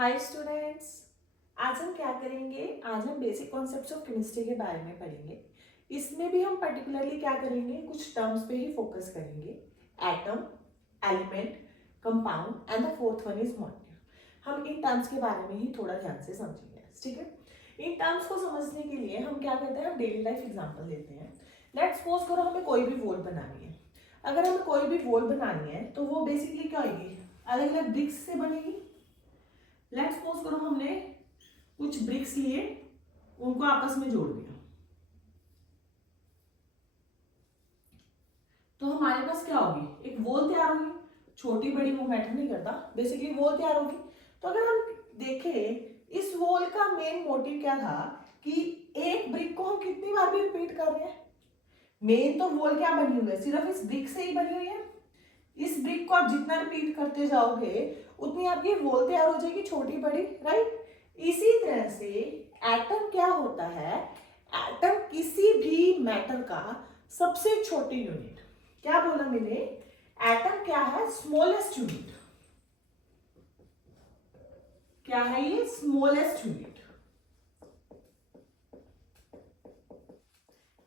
Hi students. आज हम क्या करेंगे? आज हम बेसिक कॉन्सेप्ट्स ऑफ केमिस्ट्री के बारे में पढ़ेंगे। इसमें भी हम पर्टिकुलरली क्या करेंगे, कुछ टर्म्स पे ही फोकस करेंगे। Atom, element, compound and the fourth one is molecule. हम इन टर्म्स के बारे में ही थोड़ा ध्यान से समझेंगे, ठीक है। इन टर्म्स को समझने के लिए हम क्या करते हैं, हम डेली लाइफ एग्जाम्पल लेते हैं। लेट्स सपोज करो हमें कोई भी वॉल बनानी है। अगर हमें कोई भी वॉल बनानी है तो वो बेसिकली क्या होगी, अलग अलग ब्रिक्स से बनेगी। लेट्स सपोज करो हमने कुछ ब्रिक्स लिए, उनको आपस में जोड़ दिया, तो हमारे पास क्या होगी, एक वॉल तैयार होगी। छोटी बड़ी वो मैटर नहीं करता, बेसिकली वॉल तैयार होगी। तो अगर हम देखें इस वॉल का मेन मोटिव क्या था कि एक ब्रिक को हम कितनी बार भी रिपीट कर रहे हैं। मेन तो वॉल क्या बनी हुई है, सिर्फ इस ब्रिक से ही बनी हुई है। इस ब्रिक को आप जितना रिपीट करते जाओगे उतनी आपकी वॉल तैयार हो जाएगी, छोटी बड़ी, राइट। इसी तरह से एटम क्या होता है, एटम किसी भी मैटर का सबसे छोटी यूनिट। क्या बोला मैंने? एटम क्या है? Smallest unit. क्या है ये? Smallest unit.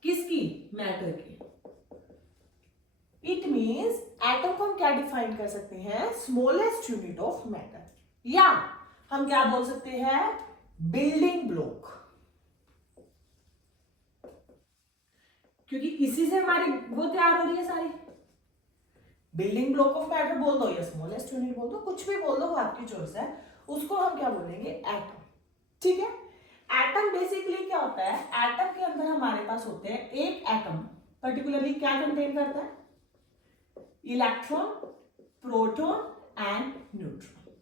किसकी? मैटर की। इट मीन्स एटम को हम क्या डिफाइन कर सकते हैं? स्मॉलेस्ट यूनिट ऑफ मैटर, या हम क्या बोल सकते हैं? Building block. क्योंकि इसी से हमारी वो तैयार हो रही है सारी। बिल्डिंग ब्लॉक ऑफ मैटर बोल दो या स्मॉलेस्ट यूनिट बोल दो, कुछ भी बोल दो, वो आपकी चॉइस है। उसको हम क्या बोलेंगे? एटम, ठीक है। एटम बेसिकली क्या होता है? एटम के अंदर हमारे पास होते हैं, एक एटम पर्टिकुलरली क्या कंटेन करता है? Electron, proton and neutron.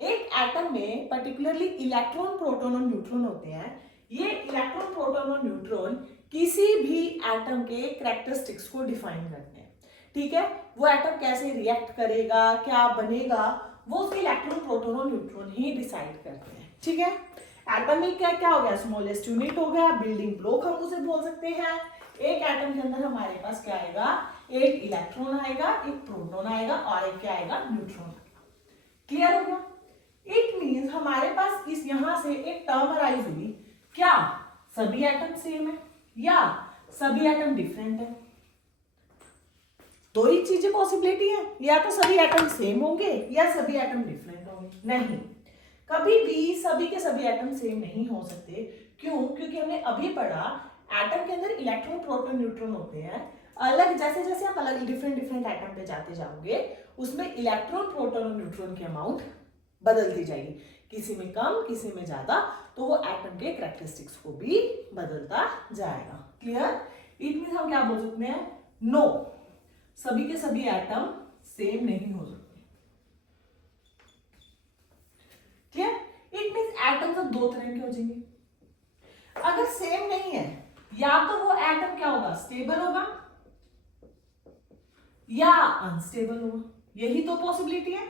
एक एटम में पर्टिकुलरली इलेक्ट्रॉन, प्रोटॉन और न्यूट्रॉन होते हैं। ये इलेक्ट्रॉन, प्रोटॉन और न्यूट्रॉन किसी भी एटम के कैरेक्टरिस्टिक्स को डिफाइन करते हैं, ठीक है। वो एटम कैसे रिएक्ट करेगा, क्या बनेगा, वो उसके इलेक्ट्रॉन, प्रोटॉन और न्यूट्रॉन ही डिसाइड करते हैं, ठीक है। एटम में क्या क्या हो गया? स्मॉलेस्ट यूनिट हो गया, बिल्डिंग ब्लॉक हम उसे बोल सकते हैं। एक एटम के अंदर हमारे पास क्या आएगा? एक इलेक्ट्रॉन आएगा, एक प्रोटॉन आएगा और एक क्या आएगा? न्यूट्रॉन आएगा। क्लियर हो गया? इट मीन्स हमारे पास इस यहां से एक टर्म अराइज हुई, क्या सभी एटम सेम है या सभी एटम डिफरेंट है? दो ही चीजें पॉसिबिलिटी है, या तो सभी एटम सेम होंगे या सभी एटम डिफरेंट होंगे। नहीं, कभी भी सभी के सभी एटम सेम नहीं हो सकते। क्यों? क्योंकि हमने अभी पढ़ा एटम के अंदर इलेक्ट्रॉन, प्रोटॉन, न्यूट्रॉन होते हैं अलग। जैसे जैसे आप अलग डिफरेंट डिफरेंट एटम पे जाते जाओगे उसमें इलेक्ट्रॉन, प्रोटॉन और न्यूट्रॉन की अमाउंट बदलती जाएगी, किसी में कम किसी में ज्यादा, तो वो एटम के कैरेक्टरिस्टिक्स को भी बदलता जाएगा। क्लियर? इट मीन हम क्या बोल सकते हैं? नो, सभी के सभी एटम सेम नहीं हो सकते। क्लियर? इट मीन्स एटम तो दो तरह के हो जाएंगे। अगर सेम नहीं है, या तो वो एटम क्या होगा? स्टेबल होगा या अनस्टेबल होगा। यही तो पॉसिबिलिटी है,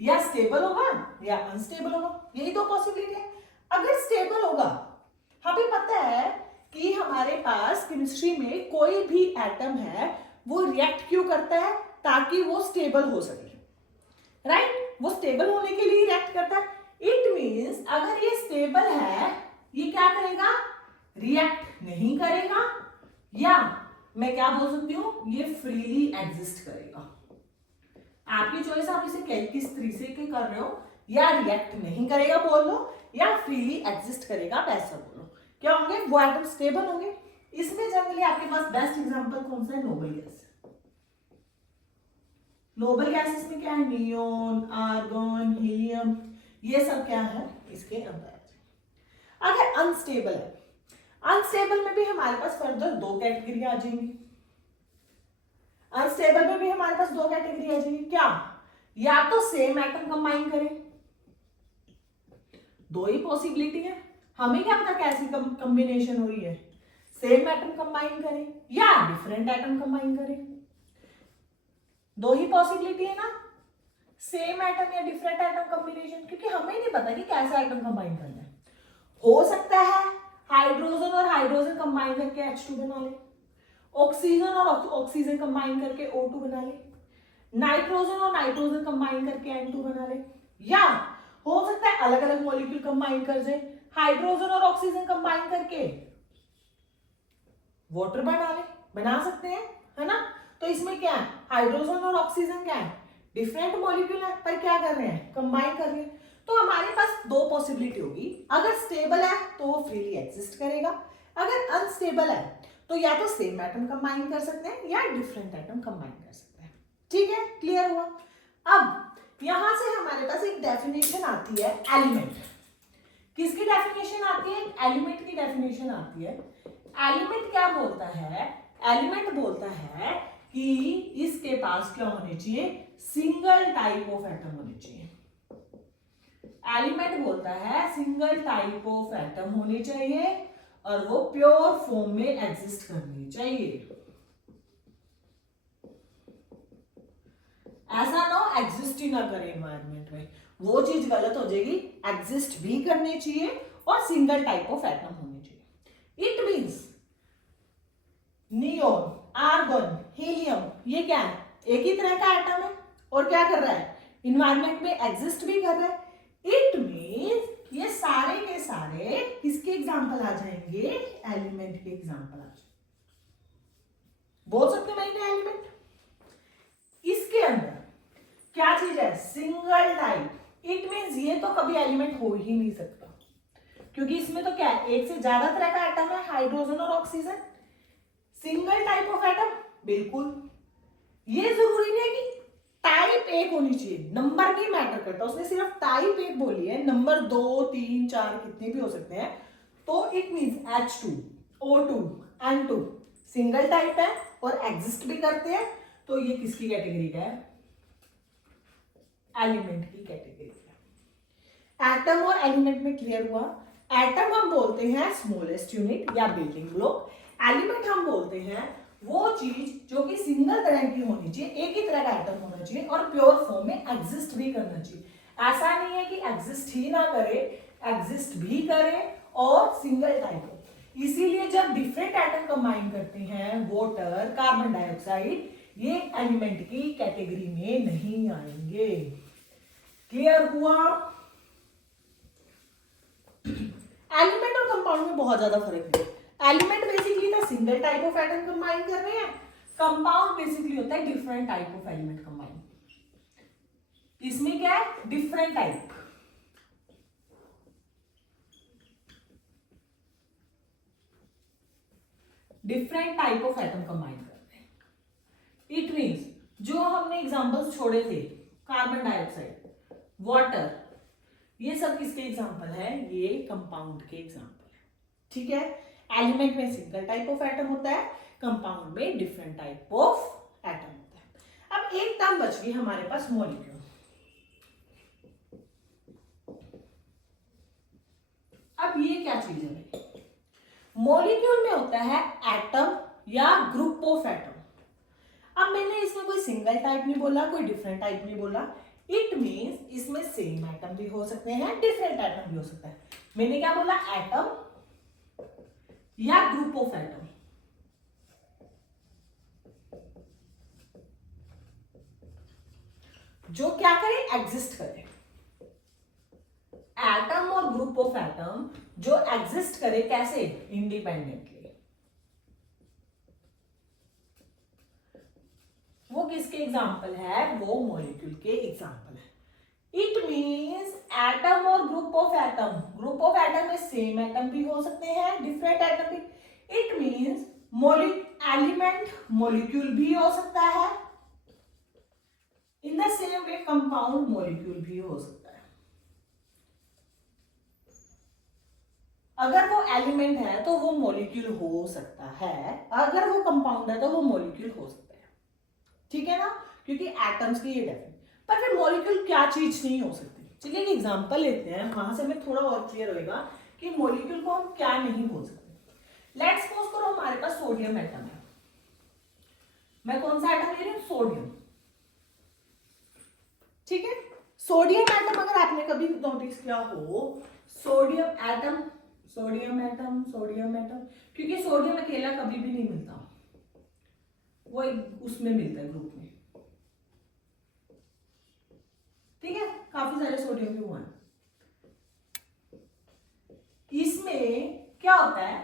या स्टेबल होगा या अनस्टेबल होगा, यही तो पॉसिबिलिटी है। अगर स्टेबल होगा, हमें पता है कि हमारे पास केमिस्ट्री में कोई भी एटम है वो रिएक्ट क्यों करता है? ताकि वो स्टेबल हो सके, राइट। वो स्टेबल होने के लिए रिएक्ट करता है। इट मींस अगर ये स्टेबल है, ये क्या करेगा? रिएक्ट नहीं करेगा, या मैं क्या बोल सकती हूँ, ये फ्रीली एग्जिस्ट करेगा। आपकी चॉइस, आप इसे किस तरीके से कर रहे हो, या रिएक्ट नहीं करेगा बोल लो, या फ्रीली एग्जिस्ट करेगा वैसा बोलो। क्या होंगे? वो एटम स्टेबल होंगे। इसमें जनरली आपके पास बेस्ट एग्जांपल कौन सा है? Noble gas. नोबल गैसेस में क्या है? नियोन, आर्गन, हीलियम, ये सब क्या है इसके अंदर। अगर अनस्टेबल है, अनस्टेबल में भी हमारे पास फर्दर दो कैटेगरी आ जाएंगी। अनस्टेबल में भी हमारे पास दो कैटेगरी आ जाएगी। क्या? या तो सेम एटम कंबाइन करें, दो ही पॉसिबिलिटी है, हमें क्या पता कैसी कॉम्बिनेशन हुई है। सेम एटम कंबाइन करें या डिफरेंट एटम कंबाइन करें, दो ही पॉसिबिलिटी है ना, सेम एटम या डिफरेंट एटम कॉम्बिनेशन। क्योंकि हमें नहीं पता कि कैसा एटम कंबाइन करना है। हो सकता है हाइड्रोजन और हाइड्रोजन कंबाइन करके H2 बना ले, ऑक्सीजन और ऑक्सीजन कंबाइन करके O2 बना ले, नाइट्रोजन और नाइट्रोजन कंबाइन करके N2 बना ले, या हो सकता है अलग अलग मॉलिक्यूल कंबाइन कर जाए, हाइड्रोजन और ऑक्सीजन कंबाइन करके वाटर बना ले, बना सकते हैं, है ना। तो इसमें क्या है, हाइड्रोजन और ऑक्सीजन क्या है, डिफरेंट मॉलिक्यूल है, पर क्या कर रहे हैं, कंबाइन कर रहे हैं। तो हमारे पास दो पॉसिबिलिटी होगी, अगर स्टेबल है तो वो फ्रीली एग्जिस्ट करेगा, अगर अनस्टेबल है तो या तो सेम एटम कंबाइन कर सकते हैं या डिफरेंट एटम कंबाइन कर सकते हैं। ठीक है, क्लियर हुआ। अब यहां से हमारे पास एक डेफिनेशन आती है एलिमेंट। किसकी डेफिनेशन आती है, एलिमेंट की डेफिनेशन आती है। एलिमेंट क्या बोलता है, एलिमेंट बोलता है कि इसके पास क्या होने चाहिए, सिंगल टाइप ऑफ एटम होने चाहिए। एलिमेंट बोलता है सिंगल टाइप ऑफ एटम होने चाहिए और वो प्योर फॉर्म में एग्जिस्ट करनी चाहिए। ऐसा ना हो एग्जिस्ट ही ना करे एनवायरनमेंट में, वो चीज गलत हो जाएगी। एग्जिस्ट भी करने चाहिए और सिंगल टाइप ऑफ एटम होनी चाहिए। It means neon, argon, helium, ये क्या है, एक ही तरह का एटम है और क्या कर रहा है, इन्वायरमेंट में एग्जिस्ट भी कर रहा है। इट मींस ये सारे के सारे किसके एग्जांपल आ जाएंगे, एलिमेंट के एग्जांपल आ जाएंगे। बोल सकते हैं एलिमेंट। इसके अंदर क्या चीज है, सिंगल टाइप। इट मींस ये तो कभी एलिमेंट हो ही नहीं सकता, क्योंकि इसमें तो क्या है, एक से ज्यादा तरह का एटम है, हाइड्रोजन और oxygen. Single type of atom, बिल्कुल। ये जरूरी नहीं है कि टाइप एक होनी चाहिए, नंबर नहीं मैटर करता, उसने सिर्फ टाइप एक बोली है, नंबर 2 3 4 कितने भी हो सकते हैं। तो it means H2O2 N2 single type है और एग्जिस्ट भी करते हैं, तो ये किसकी कैटेगरी का है, एलिमेंट की कैटेगरी का। एटम और एलिमेंट में क्लियर हुआ। एटम हम बोलते हैं स्मॉलेस्ट यूनिट या बिल्डिंग ब्लॉक, एलिमेंट हम बोलते हैं वो चीज जो कि सिंगल तरह की होनी चाहिए, एक ही तरह का एटम होना चाहिए और प्योर फॉर्म में एग्जिस्ट भी करना चाहिए। ऐसा नहीं है कि एग्जिस्ट ही ना करे, एग्जिस्ट भी करे और सिंगल टाइप हो। इसीलिए जब डिफरेंट एटम कंबाइन करते हैं, वाटर, कार्बन डाइऑक्साइड, ये एलिमेंट की कैटेगरी में नहीं आएंगे। क्लियर हुआ। एलिमेंट और कंपाउंड में बहुत ज्यादा फर्क है। एलिमेंट बेसिकली तो single type of atom combine कर रहे हैं, कंपाउंड बेसिकली होता है different type of element combine. इसमें क्या है, different type. Different type of atom combine कर रहे हैं। इट मींस जो हमने एग्जांपल्स छोड़े थे, कार्बन डाइऑक्साइड, वाटर, ये सब किसके एग्जांपल है, ये कंपाउंड के एग्जांपल है। ठीक है, एलिमेंट में सिंगल टाइप ऑफ एटम होता है, कंपाउंड में डिफरेंट टाइप ऑफ एटम होता है। अब एक टर्म बच गई हमारे पास, मॉलिक्यूल। अब ये क्या चीज है, मॉलिक्यूल में होता है एटम या ग्रुप ऑफ एटम। अब मैंने इसमें कोई सिंगल टाइप नहीं बोला, कोई डिफरेंट टाइप नहीं बोला। इट मींस इसमें सेम एटम भी हो सकते हैं, डिफरेंट एटम भी हो सकता है। मैंने क्या बोला, एटम या ग्रुप ऑफ एटम। जो क्या करे, एग्जिस्ट करे। एटम और ग्रुप ऑफ एटम जो एग्जिस्ट करे, कैसे, इंडिपेंडेंटली। वो किसके एग्जाम्पल है, वो मॉलिक्यूल के एग्जाम्पल है। इट मींस एटम और group of atom, group of atom में सेम एटम भी हो सकते हैं, डिफरेंट एटम भी। इट मींस एलिमेंट मॉलिक्यूल भी हो सकता है, in the same way compound molecule भी हो सकता है। अगर वो एलिमेंट है तो वो मॉलिक्यूल हो सकता है, अगर वो कंपाउंड है तो वो मॉलिक्यूल हो सकता है। ठीक है ना, क्योंकि एटम्स की ये डेफिनेशन। पर फिर मॉलिक्यूल क्या चीज नहीं हो सकती, चलिए एक एग्जांपल लेते हैं, वहां से हमें थोड़ा और क्लियर होएगा कि मॉलिक्यूल को हम क्या नहीं बोल सकते। लेट्स सपोज करो हमारे पास सोडियम एटम है। मैं कौन सा एटम ले रही हूँ, सोडियम। ठीक है, सोडियम एटम अगर आपने कभी नोटिस किया हो, sodium atom, sodium atom, sodium atom, क्योंकि सोडियम अकेला कभी भी नहीं मिलता, वो एक उसमें मिलता है, ग्रुप में। ठीक है, काफी सारे सोडियम भी हुए हैं। इसमें क्या होता है,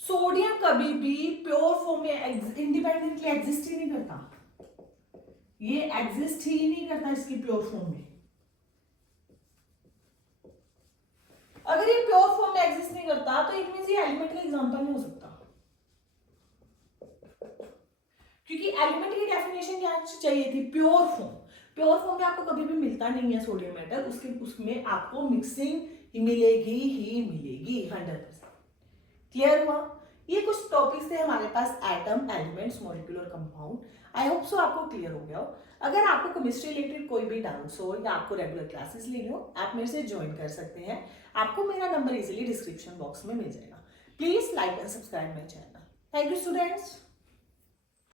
सोडियम कभी भी प्योर फॉर्म में इंडिपेंडेंटली एग्जिस्ट ही नहीं करता, ये एग्जिस्ट ही नहीं करता इसकी प्योर फॉर्म में। अगर ये प्योर फॉर्म में एग्जिस्ट नहीं करता तो इट मींस ये एलिमेंट का एग्जांपल नहीं हो सकता, क्योंकि एलिमेंट की डेफिनेशन क्या चाहिए थी, प्योर फॉर्म। प्योर फॉर्म में आपको कभी भी मिलता नहीं है सोडियम मेटल, उसमें आपको मिक्सिंग मिलेगी ही मिलेगी 100%। क्लियर हुआ? ये कुछ टॉपिक्स थे हमारे पास, atom, elements, molecular compound. I hope so आपको क्लियर हो गया हो। अगर आपको केमिस्ट्री रिलेटेड कोई भी डाउट्स हो या आपको रेगुलर क्लासेस लेनी हो, आप मेरे से ज्वाइन कर सकते हैं। आपको मेरा नंबर इजीली डिस्क्रिप्शन बॉक्स में मिल जाएगा। Please like and subscribe my channel. Thank you students.